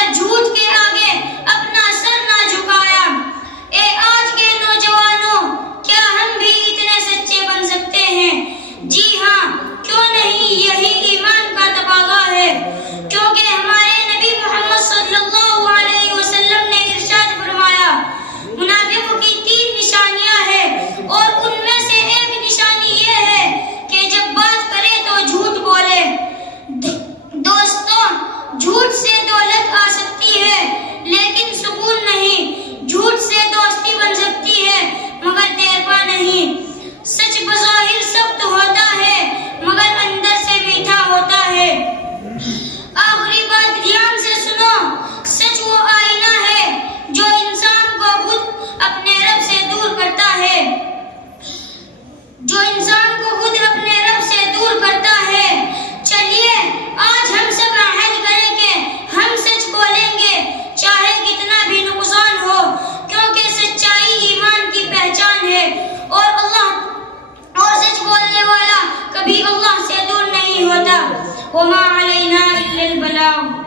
مگر جھوٹ کے آگے اپنا سر نہ جھکایا۔ اے آج کے نوجوانوں، کیا ہم بھی اتنے سچے بن سکتے ہیں؟ جی ہاں، کیوں نہیں، یہی ایمان کا تقاضا ہے، کیونکہ ہمارے نبی محمد صلی اللہ علیہ وسلم نے ارشاد فرمایا، منافقوں کی 3 نشانیاں ہیں اور ان میں سے ایک نشانی یہ ہے کہ جب بات کرے تو جھوٹ بولے۔ دوستوں، جھوٹ سے دولت آ سکتی ہے لیکن سکون نہیں، جھوٹ سے دوستی بن سکتی ہے مگر دیر پا نہیں۔ سچ بظاہر سخت ہوتا ہے مگر اندر سے میٹھا ہوتا ہے۔ آخری بات دھیان سے سنو، سچ وہ آئینہ ہے جو انسان کو خود اپنے رب سے دور کرتا ہے، جو انسان کو خود اپنے رب سے دور کرتا ہے۔ چلیے آج ہم سب عہد کریں کہ ہم سچ بولیں گے چاہے کتنا بھی نقصان ہو، کیونکہ سچائی ایمان کی پہچان ہے اور سچ بولنے والا کبھی اللہ سے دور نہیں ہوتا۔ وما علینا الا البلاغ۔